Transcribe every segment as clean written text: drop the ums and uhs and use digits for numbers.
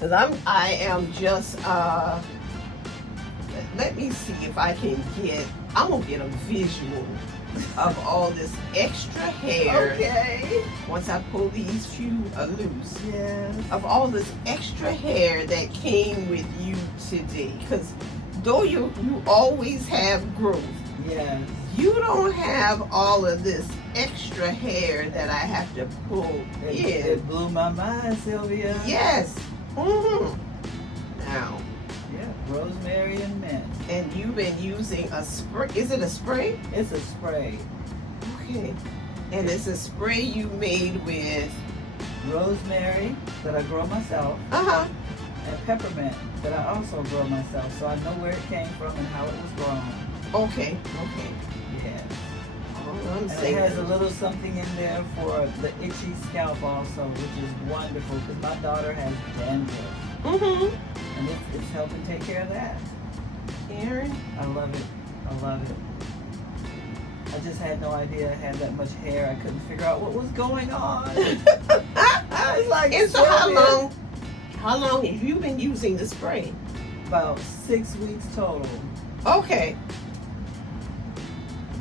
Because I am just, let me see if I can I'm going to get a visual of all this extra hair. Okay. Once I pull these few loose. Yes. Of all this extra hair that came with you today. Because though you always have growth. Yes. You don't have all of this extra hair that I have to pull in. It blew my mind, Sylvia. Yes. Mm-hmm. Now. Yeah, rosemary and mint. And you've been using a spray. Is it a spray? It's a spray. Okay. And it's a spray you made with rosemary that I grow myself. Uh-huh. And peppermint that I also grow myself. So I know where it came from and how it was grown. Okay. Okay. Yeah. I'm and saying it has a little something in there for the itchy scalp also, which is wonderful because my daughter has dandruff. Mm-hmm. And it's helping take care of that. Karen? I love it. I love it. I just had no idea I had that much hair. I couldn't figure out what was going on. I was like, and so how long have you been using the spray? About 6 weeks total. Okay.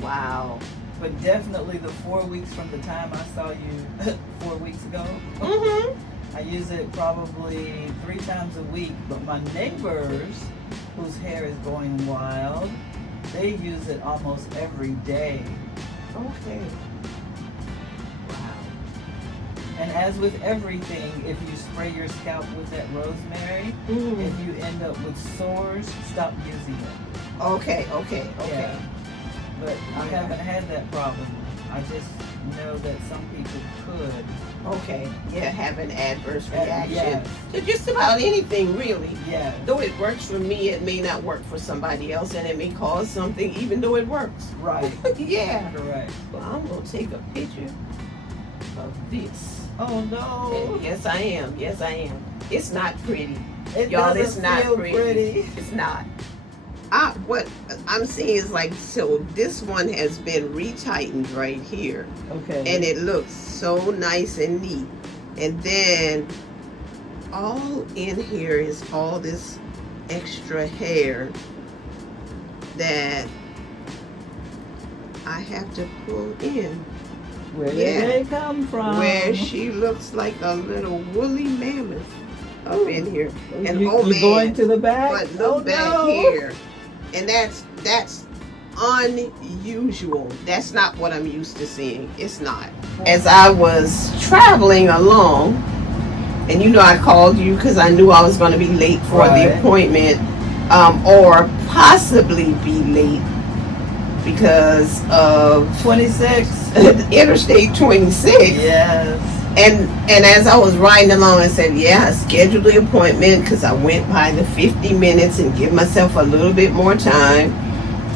Wow. But definitely the 4 weeks from the time I saw you 4 weeks ago. Mm-hmm. I use it probably 3 times a week. But my neighbors, whose hair is going wild, they use it almost every day. Okay. Wow. And as with everything, if you spray your scalp with that rosemary, Mm-hmm. if you end up with sores, stop using it. Okay. Yeah. But I haven't had that problem. I just know that some people could. Okay. Yeah, have an adverse reaction Yes. to just about anything, really. Yeah. Though it works for me, it may not work for somebody else, and it may cause something, even though it works. Right. Yeah. Correct. Well, I'm gonna take a picture of this. Oh no. And yes, I am. Yes, I am. It's not pretty. It Y'all, doesn't it's not feel pretty. It's not. What I'm saying is like, so this one has been retightened right here. Okay. And it looks so nice and neat. And then all in here is all this extra hair that I have to pull in. Where did they come from? Where she looks like a little woolly mammoth up in here. And you, oh you man, going to the back? but look back here. And that's unusual. That's not what I'm used to seeing. It's not. As I was traveling along, and you know I called you because I knew I was going to be late for the appointment, or possibly be late because of 26. Interstate 26. Yes. And as I was riding along, I said, yeah, I scheduled the appointment because I went by the 50 minutes and give myself a little bit more time.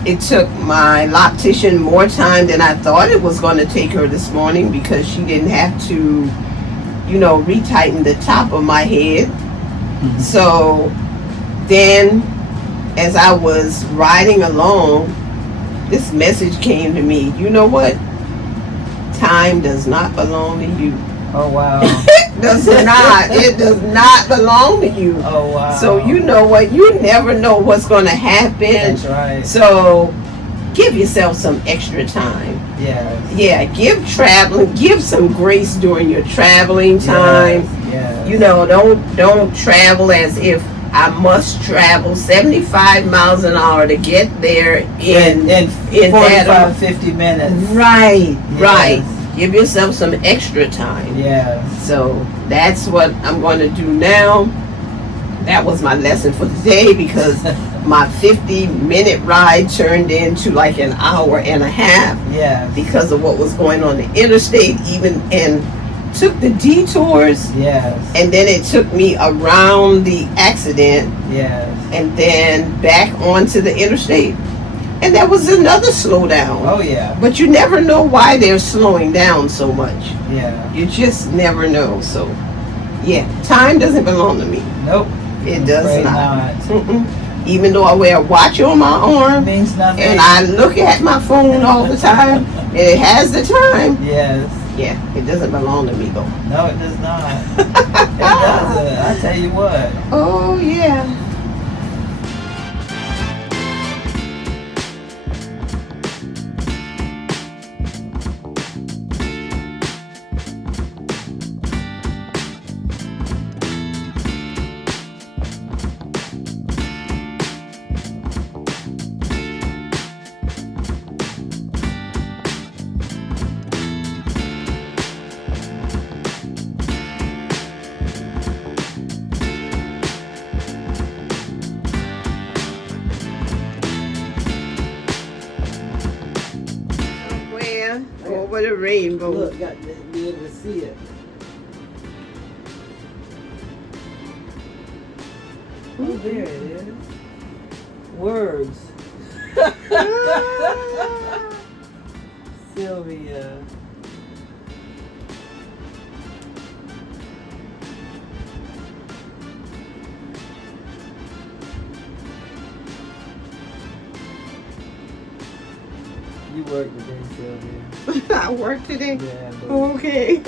It took my loctician more time than I thought it was going to take her this morning because she didn't have to, retighten the top of my head. Mm-hmm. So then as I was riding along, this message came to me. You know what? Time does not belong to you. Oh, wow. It does not. It does not belong to you. Oh, wow. So you know what? You never know what's going to happen. That's right. So give yourself some extra time. Yes. Yeah, give some grace during your traveling time. Yes. Don't travel as if I must travel 75 miles an hour to get there in 45, 50 minutes. Right, yes. Right. Give yourself some extra time. Yeah. So that's what I'm going to do now. That was my lesson for today because my 50-minute ride turned into like an hour and a half. Yeah. Because of what was going on the interstate, and took the detours. Yes. And then it took me around the accident. Yes. And then back onto the interstate. And that was another slowdown. Oh, yeah. But you never know why they're slowing down so much. Yeah. You just never know. So, yeah, time doesn't belong to me. Nope. It does not. Even though I wear a watch on my arm. It means nothing. And I look at my phone all the time. And it has the time. Yes. Yeah, it doesn't belong to me though. No, it does not. It doesn't. I tell you what. Oh yeah. Over the rainbow. Look, got to be able to see it. Oh, there it is. Words. Sylvia. You worked today, Sylvia. I work today. Yeah, but Okay.